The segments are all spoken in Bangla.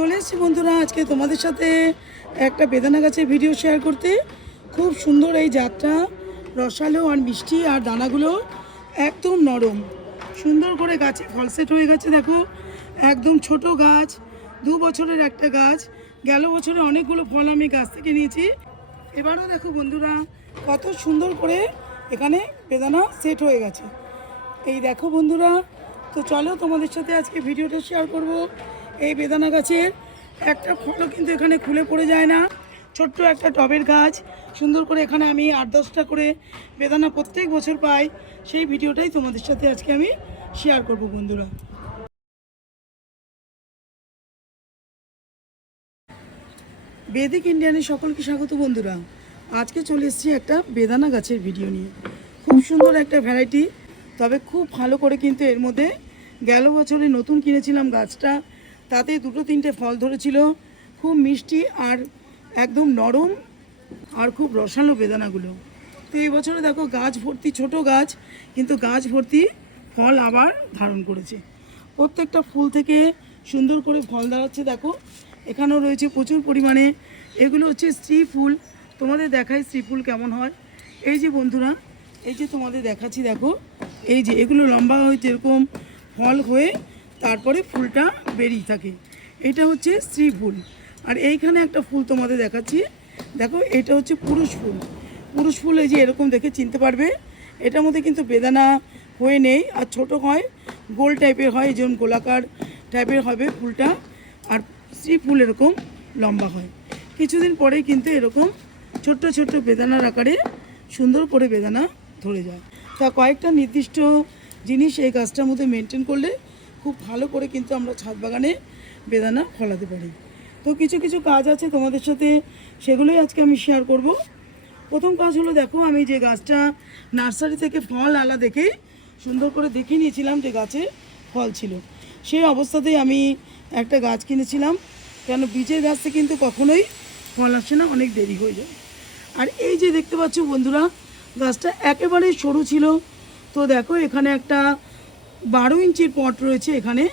চলে এসেছি বন্ধুরা, আজকে তোমাদের সাথে একটা বেদানা গাছের ভিডিও শেয়ার করতে। খুব সুন্দর এই জাতটা, রসালো আর মিষ্টি আর দানাগুলো একদম নরম। সুন্দর করে গাছে ফল সেট হয়ে গেছে, দেখো। একদম ছোট গাছ, দু বছরের একটা গাছ, গেল বছরে অনেকগুলো ফল আমি গাছ থেকে নিয়েছি। এবারও দেখো বন্ধুরা, কত সুন্দর করে এখানে বেদানা সেট হয়ে গেছে। এই দেখো বন্ধুরা, তো চলো তোমাদের সাথে আজকে ভিডিওটা শেয়ার করব। এই বেদানা গাছের একটা ফলও কিন্তু এখানে খুলে পড়ে যায় না। ছোট্ট একটা টবের গাছ। সুন্দর করে এখানে আমি আট দশটা করে বেদানা প্রত্যেক বছর পাই। সেই ভিডিওটাই তোমাদের সাথে আজকে আমি শেয়ার করব বন্ধুরা। বেদিক ইন্ডিয়ানের সকলকে স্বাগত বন্ধুরা। আজকে চলে এসেছি একটা বেদানা গাছের ভিডিও নিয়ে। খুব সুন্দর একটা ভ্যারাইটি তবে খুব ভালো করে কিন্তু এর মধ্যে গেল বছরে নতুন কিনেছিলাম গাছটা। তাতে দুটো তিনটে ফল ধরেছিল। খুব মিষ্টি আর একদম নরম আর খুব রসালো বেদানাগুলো। তো এই বছরে দেখো গাছ ভর্তি, ছোট গাছ, কিন্তু গাছ ভর্তি ফল আবার ধারণ করেছে। প্রত্যেকটা ফুল থেকে সুন্দর করে ফল দাঁড়াচ্ছে, দেখো। এখানেও রয়েছে প্রচুর পরিমাণে। এগুলো হচ্ছে স্ত্রী ফুল। তোমাদের দেখায় স্ত্রী ফুল কেমন হয়। এই যে বন্ধুরা, এই যে তোমাদের দেখাচ্ছি, দেখো। এই যে এগুলো লম্বা হয়ে যেরকম ফল হয়ে তারপরে ফুলটা বেরিয়ে থাকে। এটা হচ্ছে স্ত্রী ফুল। আর এইখানে একটা ফুল তোমাদের দেখাচ্ছি। দেখো, এটা হচ্ছে পুরুষ ফুল। পুরুষ ফুল এই যে এরকম দেখে চিনতে পারবে। এটার মধ্যে কিন্তু বেদানা হয়ে নেই আর ছোট হয়, গোল টাইপের হয় যেমন গোলাকার টাইপের হবে ফুলটা। আর স্ত্রী ফুল এরকম লম্বা হয়। কিছুদিন পরেই কিন্তু এরকম ছোট্ট ছোট্ট বেদানার আকারে সুন্দর করে বেদানা ধরে যায়। তা কয়েকটা নির্দিষ্ট জিনিস এই গাছটার মধ্যে মেনটেন করলে খুব ভালো করে কিন্তু আমরা ছাদ বাগানে বেদানা ফলাতে পারি। তো কিছু কিছু কাজ আছে তোমাদের সাথে, সেগুলোই আজকে আমি শেয়ার করব। প্রথম কাজ হলো দেখো, আমি যে গাছটা নার্সারি থেকে ফল আলা দেখে সুন্দর করে দেখে নিয়েছিলাম যে গাছে ফল ছিল। সেই অবস্থাতেই আমি একটা গাছ কিনেছিলাম, কেন বীজের গাছতে কিন্তু কখনোই ফল আসে না, অনেক দেরি হয়ে যায়। আর এই যে দেখতে পাচ্ছ বন্ধুরা, গাছটা একেবারেই সরু ছিল। তো দেখো, এখানে একটা বারো ইঞ্চির পট রয়েছে এখানে।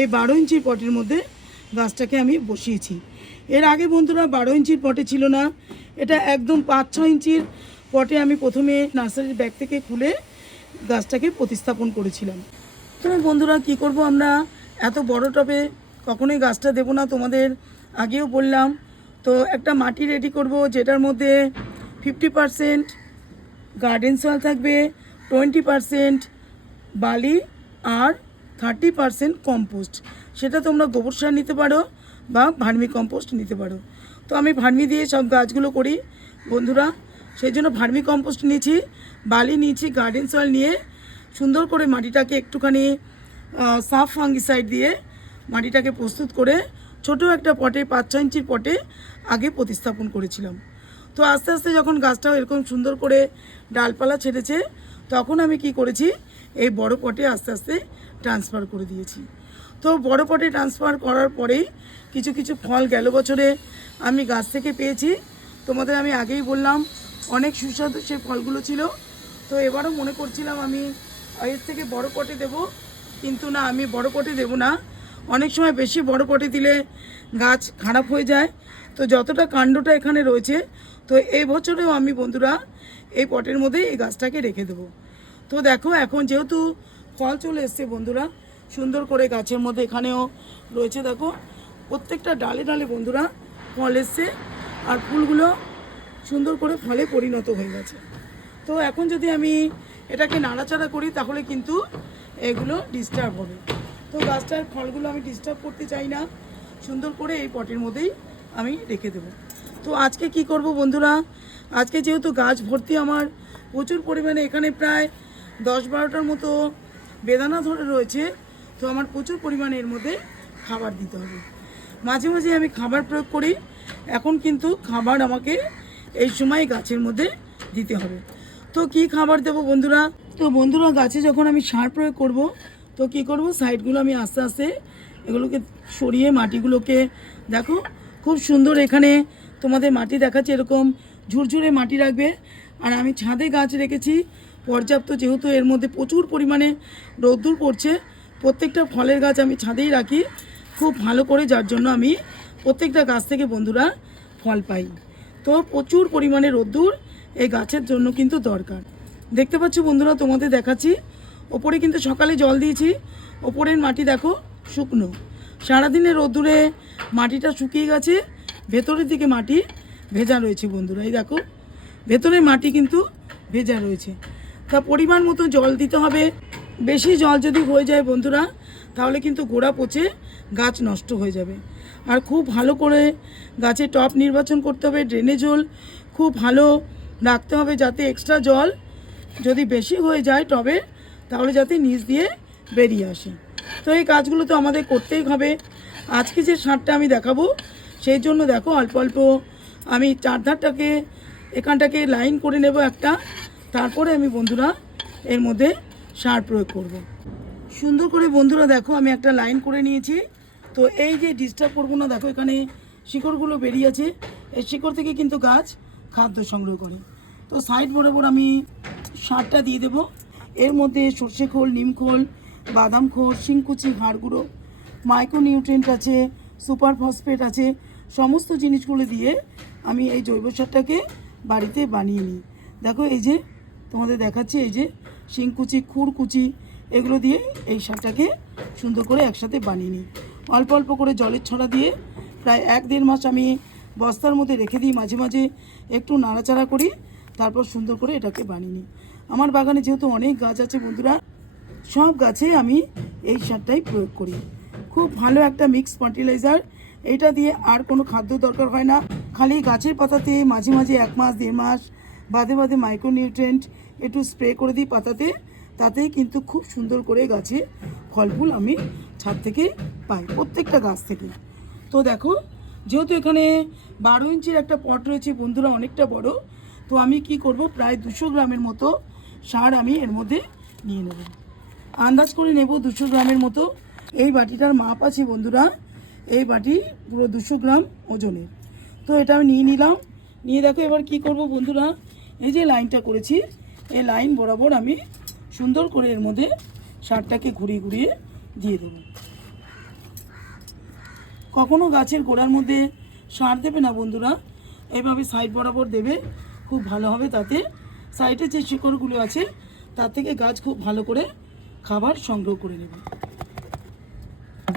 এই বারো ইঞ্চির পটের মধ্যে গাছটাকে আমি বসিয়েছি। এর আগে বন্ধুরা বারো ইঞ্চির পটে ছিল না। এটা একদম পাঁচ ছ ইঞ্চির পটে আমি প্রথমে নার্সারির ব্যাগ থেকে খুলে গাছটাকে প্রতিস্থাপন করেছিলাম। তো বন্ধুরা, কি করব আমরা? এত বড় টবে কখনোই গাছটা দেবো না তোমাদের আগেও বললাম। তো একটা মাটি রেডি করব যেটার মধ্যে ফিফটি পারসেন্ট গার্ডেন সয়েল থাকবে টোয়েন্টি পারসেন্ট বালি আর থার্টি পারসেন্ট কম্পোস্ট সেটা তোমরা গোবর সার নিতে পারো বা ভার্মি কম্পোস্ট নিতে পারো। তো আমি ভার্মি দিয়ে সব গাছগুলো করি, বন্ধুরা। সেই জন্য ভার্মি কম্পোস্ট নিয়েছি, বালি নিয়েছি গার্ডেন সয়েল নিয়ে সুন্দর করে মাটিটাকে একটুখানি সাফ ফাঙ্গিসাইড দিয়ে মাটিটাকে প্রস্তুত করে ছোট একটা পটে পাঁচ ছ ইঞ্চির পটে আগে প্রতিস্থাপন করেছিলাম। তো আস্তে আস্তে যখন গাছটাও এরকম সুন্দর করে ডালপালা ছেড়েছে, তখন আমি কি করেছি এই বড় পটে আস্তে আস্তে ট্রান্সফার করে দিয়েছি। তো বড় পটে ট্রান্সফার করার পরেই কিছু কিছু ফল গেল বছরে আমি গাছ থেকে পেয়েছি। তোমাদের আমি আগেই বললাম, অনেক সুস্বাদু সে ফলগুলো ছিল। তো এবারও মনে করছিলাম আমি এর থেকে বড় পটে দেব, কিন্তু না, আমি বড় পটে দেব না। অনেক সময় বেশি বড় পটে দিলে গাছ খারাপ হয়ে যায়। তো যতটা কাণ্ডটা এখানে রয়েছে, তো এই বছরেও আমি বন্ধুরা এই পটের মধ্যে এই গাছটাকে রেখে দেবো। তো দেখো, এখন যেহেতু ফল চলে এসছে বন্ধুরা, সুন্দর করে গাছের মধ্যে এখানেও রয়েছে দেখো, প্রত্যেকটা ডালে ডালে বন্ধুরা ফল এসছে আর ফুলগুলো সুন্দর করে ফলে পরিণত হয়ে গেছে। তো এখন যদি আমি এটাকে নাড়াচাড়া করি, তাহলে কিন্তু এগুলো ডিস্টার্ব হবে। তো গাছটার ফলগুলো আমি ডিস্টার্ব করতে চাই না, সুন্দর করে এই পটের মধ্যেই আমি রেখে দেবো। তো আজকে কি করব বন্ধুরা, আজকে যেহেতু গাছ ভর্তি, আমার প্রচুর পরিমাণে এখানে প্রায় দশ বারোটার মতো বেদানা ধরে রয়েছে, তো আমার প্রচুর পরিমাণে এর মধ্যে খাবার দিতে হবে। মাঝে মাঝে আমি খাবার প্রয়োগ করি, এখন কিন্তু খাবার আমাকে এই সময় গাছের মধ্যে দিতে হবে। তো কি খাবার দেবো বন্ধুরা? তো বন্ধুরা, গাছে যখন আমি সার প্রয়োগ করব, তো কি করব? সাইডগুলো আমি আস্তে আস্তে এগুলোকে সরিয়ে মাটিগুলোকে, দেখো খুব সুন্দর এখানে তোমাদের মাটি দেখাচ্ছে এরকম ঝুরঝুরে মাটি রাখবে। আর আমি ছাদে গাছ রেখেছি পর্যাপ্ত যেহেতু এর মধ্যে প্রচুর পরিমাণে রোদ্দুর পড়ছে, প্রত্যেকটা ফলের গাছ আমি ছাদেই রাখি, খুব ভালো করে যার জন্য আমি প্রত্যেকটা গাছ থেকে বন্ধুরা ফল পাই। তো প্রচুর পরিমাণে রোদ্দুর এই গাছের জন্য কিন্তু দরকার। দেখতে পাচ্ছ বন্ধুরা, তোমাদের দেখাচ্ছি। ওপরে কিন্তু সকালে জল দিয়েছি, ওপরের মাটি দেখো শুকনো। সারাদিনের রোদ্দুরে মাটিটা শুকিয়ে গেছে, ভেতরের দিকে মাটি ভেজা রয়েছে বন্ধুরা, এই দেখো। ভেতরে মাটি কিন্তু ভেজা রয়েছে। পরিমাণ মতো জল দিতে হবে। বেশি জল যদি হয়ে যায় বন্ধুরা, তাহলে কিন্তু গোড়া পচে গাছ নষ্ট হয়ে যাবে। আর খুব ভালো করে গাছে টপ নির্বাচন করতে হবে ড্রেনে জল খুব ভালো রাখতে হবে যাতে এক্সট্রা জল যদি বেশি হয়ে যায় টবে, তাহলে যাতে নিচ দিয়ে বেরিয়ে আসে। তো এই কাজগুলো তো আমাদের করতেই হবে। আজকে যে সারটা আমি দেখাবো, সেই জন্য দেখো অল্প অল্প আমি চারধারটাকে, এখানটাকে লাইন করে নেব একটা। তারপরে আমি বন্ধুরা এর মধ্যে সার প্রয়োগ করব। সুন্দর করে বন্ধুরা দেখো, আমি একটা লাইন করে নিয়েছি। তো এই যে ডিস্টার্ব করব না, দেখো এখানে শিকড়গুলো বেরিয়ে আছে। এই শিকড় থেকে কিন্তু গাছ খাদ্য সংগ্রহ করে। তো সাইড বরাবর আমি সারটা দিয়ে দেবো। এর মধ্যে সর্ষে খোল, নিম খোল, বাদাম খোল, শিংকুচি হাড় গুঁড়ো মাইক্রো নিউট্রিয়েন্ট আছে সুপার ফসফেট আছে, সমস্ত জিনিসগুলো দিয়ে আমি এই জৈব সারটাকে বাড়িতে বানিয়ে নিই। দেখো এই যে তোমাদের দেখাচ্ছি, এই যে শিংকুচি, খুরকুচি, এগুলো দিয়ে এই সারটাকে সুন্দর করে একসাথে বানিয়ে নিই। অল্প অল্প করে জলের ছড়া দিয়ে প্রায় এক দেড় মাস আমি বস্তার মধ্যে রেখে দিই, মাঝে মাঝে একটু নাড়াচাড়া করি, তারপর সুন্দর করে এটাকে বানিয়ে নিই। আমার বাগানে যেহেতু অনেক গাছ আছে বন্ধুরা, সব গাছে আমি এই সারটাই প্রয়োগ করি। খুব ভালো একটা মিক্স ফার্টিলাইজার এটা দিয়ে আর কোনো খাদ্য দরকার হয় না। খালি গাছের পাতাতে মাঝে মাঝে এক মাস, দেড় মাস বাদে বাদে মাইক্রোনিউট্রেন্ট একটু স্প্রে করে দিই পাতাতে তাতেই কিন্তু খুব সুন্দর করে গাছে ফল ফুল আমি ছাদ থেকে পাই, প্রত্যেকটা গাছ থেকে। তো দেখো, যেহেতু এখানে বারো ইঞ্চির একটা পট রয়েছে, বন্ধুরা অনেকটা বড়, তো আমি কি করব, প্রায় দুশো গ্রামের মতো সার আমি এর মধ্যে নিয়ে নেব। আন্দাজ করে নেব দুশো গ্রামের মতো। এই বাটিটার মাপ আছে বন্ধুরা, এই বাটি পুরো দুশো গ্রাম ওজনের। তো এটা আমি নিয়ে নিলাম। নিয়ে দেখো এবার কি করব বন্ধুরা এই যে লাইনটা করেছি, এই লাইন বরাবর আমি সুন্দর করে এর মধ্যে সারটাকে ঘুরিয়ে ঘুরিয়ে দিয়ে দেবো। কখনো গাছের গোড়ার মধ্যে সার দেবে না বন্ধুরা, এভাবে সাইড বরাবর দেবে, খুব ভালো হবে তাতে। সাইডে যে শিকড়গুলো আছে, তার থেকে গাছ খুব ভালো করে খাবার সংগ্রহ করে নেবে।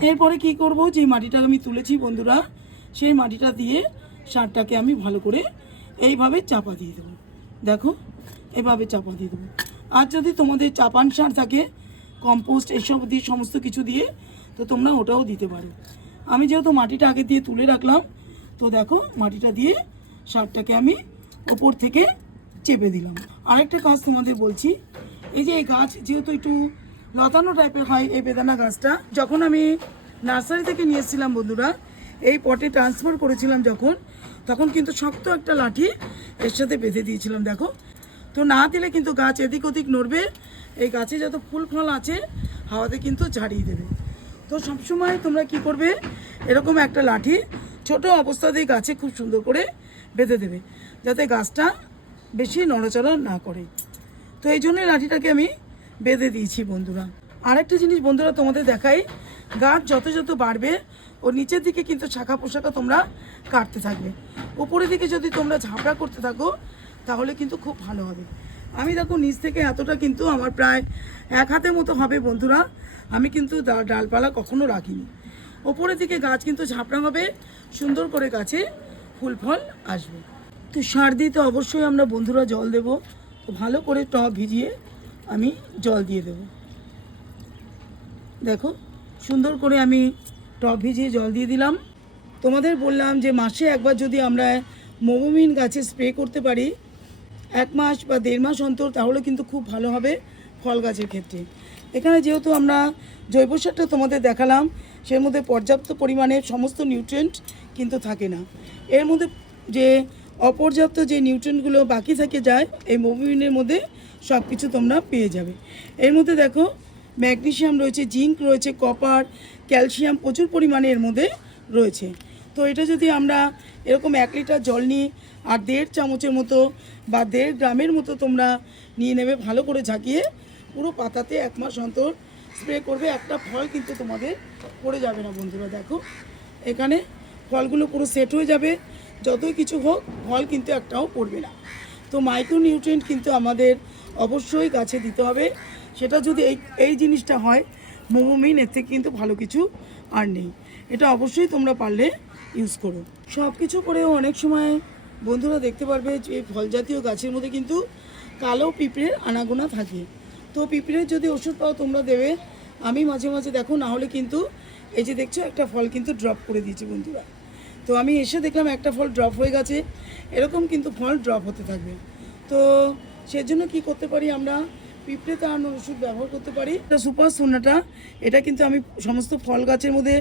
এরপরে কি করব, যে মাটিটা আমি তুলেছি বন্ধুরা, সেই মাটিটা দিয়ে সারটাকে আমি ভালো করে এইভাবে চাপা দিয়ে দেবো। দেখো, এভাবে চাপা দিয়ে দেবো। আর যদি তোমাদের চাপান সার থাকে কম্পোস্ট এসব দিয়ে সমস্ত কিছু দিয়ে, তো তোমরা ওটাও দিতে পারো। আমি যেহেতু মাটিটা আগে দিয়ে তুলে রাখলাম, তো দেখো মাটিটা দিয়ে সারটাকে আমি ওপর থেকে চেপে দিলাম। আরেকটা কাজ তোমাদের বলছি, এই যে এই গাছ যেহেতু একটু লতানো টাইপের হয়, এই বেদানা গাছটা, যখন আমি নার্সারি থেকে নিয়ে এসেছিলাম বন্ধুরা এই পটে ট্রান্সফার করেছিলাম যখন, তখন কিন্তু শক্ত একটা লাঠি এর সাথে বেঁধে দিয়েছিলাম, দেখো। তো না দিলে কিন্তু গাছ এদিক ওদিক নড়বে, এই গাছে যত ফুল ফল আছে, হাওয়াতে কিন্তু ঝাড়িয়ে দেবে। তো সবসময় তোমরা কি করবে, এরকম একটা লাঠি ছোট অবস্থাতেই গাছে খুব সুন্দর করে বেঁধে দেবে, যাতে গাছটা বেশি নড়াচড়া না করে। তো এই জন্যই লাঠিটাকে আমি বেঁধে দিয়েছি বন্ধুরা। আরেকটা জিনিস বন্ধুরা তোমাদের দেখাই, গাছ যত যত বাড়বে ও নিচের দিকে কিন্তু শাখা পোশাকা তোমরা কাটতে থাকবে। উপরের দিকে যদি তোমরা ঝাপড়া করতে থাকো, তাহলে কিন্তু খুব ভালো হবে। আমি দেখো নিচ থেকে এতটা কিন্তু আমার প্রায় এক হাতের মতো হবে বন্ধুরা। আমি কিন্তু ডালপালা কখনো রাখিনি। ওপরের দিকে গাছ কিন্তু ঝাপড়া হবে, সুন্দর করে গাছে ফুল ফল আসবে। তো সার দিতে অবশ্যই আমরা বন্ধুরা জল দেব। তো ভালো করে টব ভিজিয়ে আমি জল দিয়ে দেব। দেখো, সুন্দর করে আমি টব ভিজিয়ে জল দিয়ে দিলাম। তোমাদের বললাম যে মাসে একবার যদি আমরা মোমোমিন গাছে স্প্রে করতে পারি, এক মাস বা দেড় মাস অন্তর, তাহলে কিন্তু খুব ভালো হবে ফল গাছের ক্ষেত্রে। এখানে যেহেতু আমরা জৈব সারটা তোমাদের দেখালাম সের মধ্যে পর্যাপ্ত পরিমাণে সমস্ত নিউট্রিয়েন্ট কিন্তু থাকে না। এর মধ্যে যে অপর্যাপ্ত যে নিউট্রিয়েন্টগুলো বাকি থেকে যায়, এই মোবিনের মধ্যে সব কিছু তোমরা পেয়ে যাবে। এর মধ্যে দেখো ম্যাগনেসিয়াম রয়েছে, জিঙ্ক রয়েছে, কপার ক্যালসিয়াম প্রচুর পরিমাণে এর মধ্যে রয়েছে। তো এটা যদি আমরা এরকম এক লিটার জল নিই আর দেড় চামচের মতো বা দেড় গ্রামের মতো তোমরা নিয়ে নেবে, ভালো করে ঝাঁকিয়ে পুরো পাতাতে এক মাস অন্তর স্প্রে করবে। একটা ফল কিন্তু তোমাদের পড়ে যাবে না বন্ধুরা, দেখো। এখানে ফলগুলো পুরো সেট হয়ে যাবে। যতই কিছু হোক, ফল কিন্তু একটাও পড়বে না। তো মাইক্রো নিউট্রিয়েন্ট কিন্তু আমাদের অবশ্যই গাছে দিতে হবে। সেটা যদি এই এই জিনিসটা হয় মোমোমিন এর থেকে কিন্তু ভালো কিছু আর নেই। এটা অবশ্যই তোমরা পারলে ইউজ করো। সব কিছু করেও অনেক সময় বন্ধুরা দেখতে পারবে যে ফল জাতীয় গাছের মধ্যে কিন্তু কালো পিঁপড়ের আনাগোনা থাকে। তো পিঁপড়ের যদি ওষুধ পাও তোমরা দেবে। আমি মাঝে মাঝে দেখো, না হলে কিন্তু এই যে দেখছ, একটা ফল কিন্তু ড্রপ করে দিয়েছি বন্ধুরা। তো আমি এসে দেখলাম একটা ফল ড্রপ হয়ে গেছে। এরকম কিন্তু ফল ড্রপ হতে থাকবে। তো সেজন্য কি করতে পারি আমরা? পিঁপড়ে তাড়ানোর ওষুধ ব্যবহার করতে পারি। এটা সুপার সোনাটা, এটা কিন্তু আমি সমস্ত ফল গাছের মধ্যে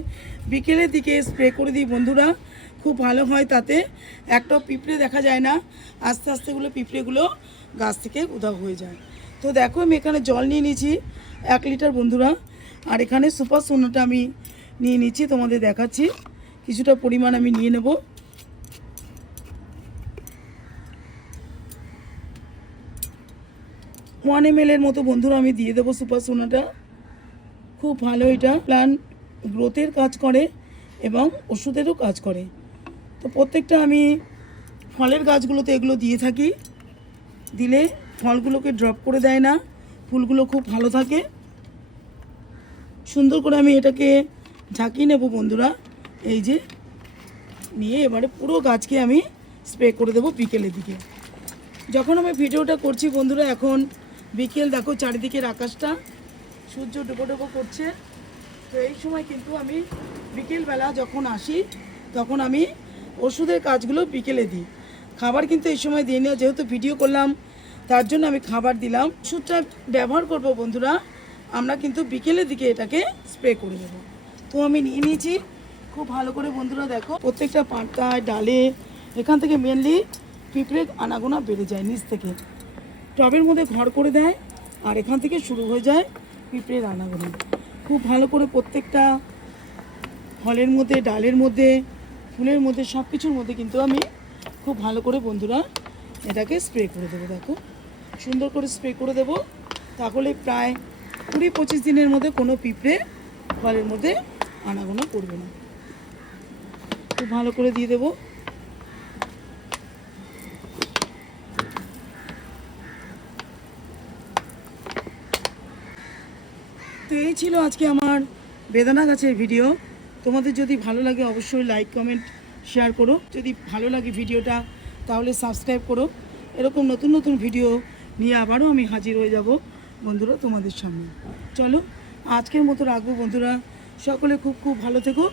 বিকেলের দিকে স্প্রে করে দিই বন্ধুরা। খুব ভালো হয় তাতে। একটাও পিঁপড়ে দেখা যায় না, আস্তে আস্তে এগুলো পিঁপড়েগুলো গাছ থেকে উধাও হয়ে যায়। তো দেখো আমি এখানে জল নিয়ে নিয়েছি, এক লিটার বন্ধুরা। আর এখানে সুপার সোনাটা আমি নিয়ে নিচ্ছি, তোমাদের দেখাচ্ছি। কিছুটা পরিমাণ আমি নিয়ে নেব। ওয়ান এম এর মতো বন্ধুরা আমি দিয়ে দেবো সুপার সোনাটা। খুব ভালো এটা। প্লান্ট গ্রোথের কাজ করে এবং ওষুধেরও কাজ করে। তো প্রত্যেকটা আমি ফলের গাছগুলোতে এগুলো দিয়ে থাকি। দিলে ফলগুলোকে ড্রপ করে দেয় না, ফুলগুলো খুব ভালো থাকে। সুন্দর করে আমি এটাকে ঝাঁকিয়ে নেব বন্ধুরা। এই যে নিয়ে এবারে পুরো গাছকে আমি স্প্রে করে দেবো বিকেলের দিকে। যখন আমি ভিডিওটা করছি বন্ধুরা, এখন বিকেল দেখো চারিদিকের আকাশটা, সূর্য ডুবো ডুবো করছে। তো এই সময় কিন্তু আমি বিকেলবেলা যখন আসি, তখন আমি ওষুধের কাজগুলো বিকেলে দিই। খাবার কিন্তু এই সময় দিই না যেহেতু ভিডিও করলাম, তার জন্য আমি খাবার দিলাম। ওষুধটা ব্যবহার করব বন্ধুরা, আমরা কিন্তু বিকেলের দিকে এটাকে স্প্রে করে দেবো তো আমি নিয়ে নিয়েছি, খুব ভালো করে বন্ধুরা দেখো, প্রত্যেকটা পাতায় ডালে, এখান থেকে মেনলি পিঁপড়ে আনাগোনা বেড়ে যায়, নিচ থেকে। টবের মধ্যে ঘর করে দেয় আর এখান থেকে শুরু হয়ে যায় পিঁপড়ের আনাগোনা খুব ভালো করে প্রত্যেকটা ফলের মধ্যে, ডালের মধ্যে, ফুলের মধ্যে সব কিছুর মধ্যে কিন্তু আমি খুব ভালো করে বন্ধুরা এটাকে স্প্রে করে দেবো, দেখো। সুন্দর করে স্প্রে করে দেবো, তাহলে প্রায় কুড়ি পঁচিশ দিনের মধ্যে কোনো পিঁপড়ে ফলের মধ্যে আনাগোনা করবে না। খুব ভালো করে দিয়ে দেবো। এই ছিল আজকে আমার বেদানা গাছের ভিডিও তোমাদের যদি ভালো লাগে অবশ্যই লাইক কমেন্ট শেয়ার করো। যদি ভালো লাগে ভিডিওটা তাহলে সাবস্ক্রাইব করো। এরকম নতুন নতুন ভিডিও নিয়ে আবারও আমি হাজির হয়ে যাব বন্ধুরা তোমাদের সামনে। চলো, আজকের মতো রাখব বন্ধুরা। সকলে খুব খুব ভালো থেকো।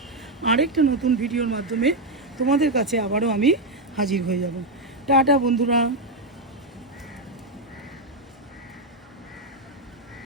আরেকটা নতুন ভিডিওর মাধ্যমে তোমাদের কাছে আবারও আমি হাজির হয়ে যাব। টাটা বন্ধুরা।